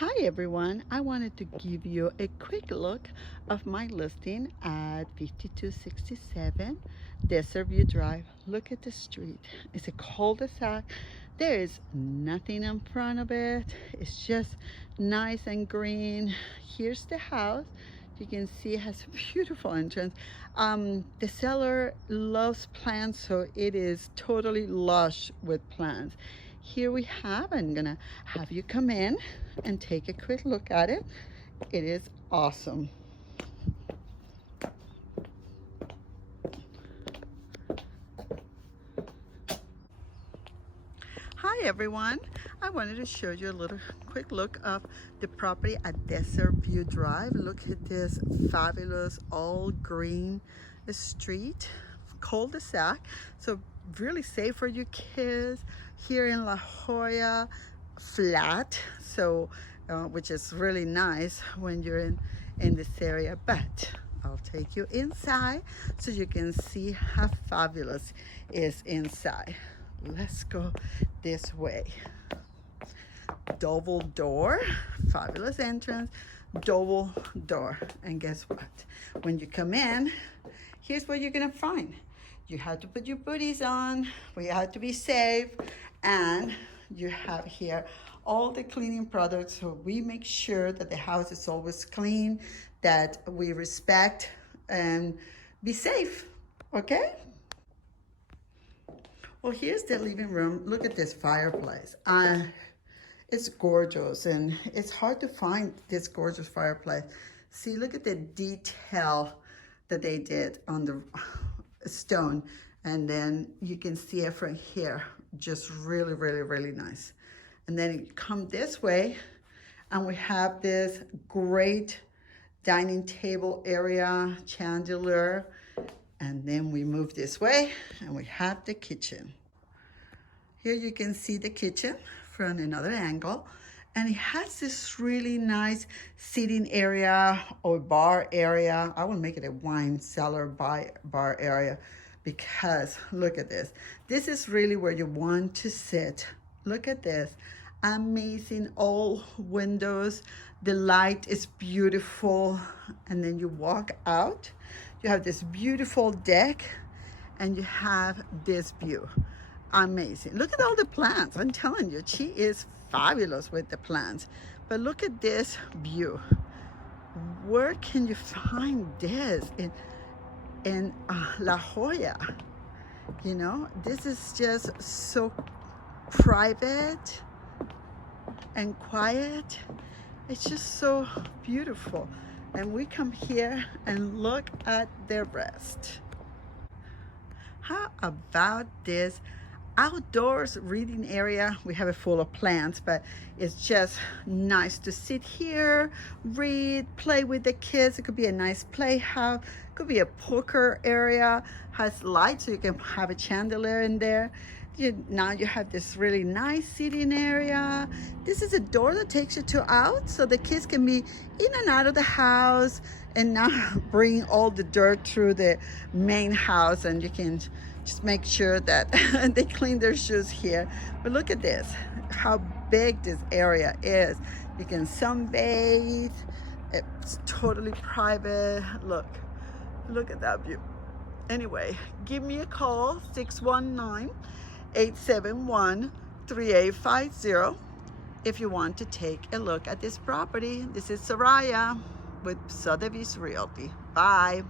Hi everyone, I wanted to give you a quick look of my listing at 5267 Desert View Drive. Look at the street. It's a cul-de-sac. There is nothing in front of it. It's just nice and green. Here's the house. You can see it has a beautiful entrance. The seller loves plants, so it is totally lush with plants. Here we have, I'm gonna have you come in and take a quick look at it. It is awesome. Hi everyone, I wanted to show you a little quick look of the property at Desert View Drive. Look at this fabulous all green street, cul-de-sac, so really safe for your kids. Here in La Jolla, flat, so which is really nice when you're in this area. But I'll take you inside so you can see how fabulous it is inside. Let's go this way. Double door, fabulous entrance, double door. And guess what? When you come in, here's what you're gonna find. You have to put your booties on, we have to be safe, and you have here all the cleaning products, so we make sure that the house is always clean, that we respect and be safe, okay? Well, here's the living room. Look at this fireplace. It's gorgeous, and it's hard to find this gorgeous fireplace. See, look at the detail that they did on the stone, and then you can see it from here. Just really, really, really nice. And then you come this way, and we have this great dining table area, chandelier. And then we move this way and we have the kitchen. Here you can see the kitchen from another angle. And it has this really nice seating area or bar area. I will make it a wine cellar bar area because look at this. This is really where you want to sit. Look at this. Amazing all windows. The light is beautiful. And then you walk out. You have this beautiful deck and you have this view. Amazing. Look at all the plants. I'm telling you, she is fabulous with the plants. But look at this view. Where can you find this in La Jolla? You know, this is just so private and quiet. It's just so beautiful. And we come here and look at the rest. How about this outdoors reading area? We have it full of plants, but it's just nice to sit here, read, play with the kids. It could be a nice playhouse, it could be a poker area, has lights so you can have a chandelier in there. Now you have this really nice seating area. This is a door that takes you to out, so the kids can be in and out of the house and not bring all the dirt through the main house, and you can just make sure that they clean their shoes here. But look at this, how big this area is. You can sunbathe, it's totally private. Look at that view. Anyway, give me a call, 619-871-3850 if you want to take a look at this property. This is Zoraya with Sotheby's Realty. Bye.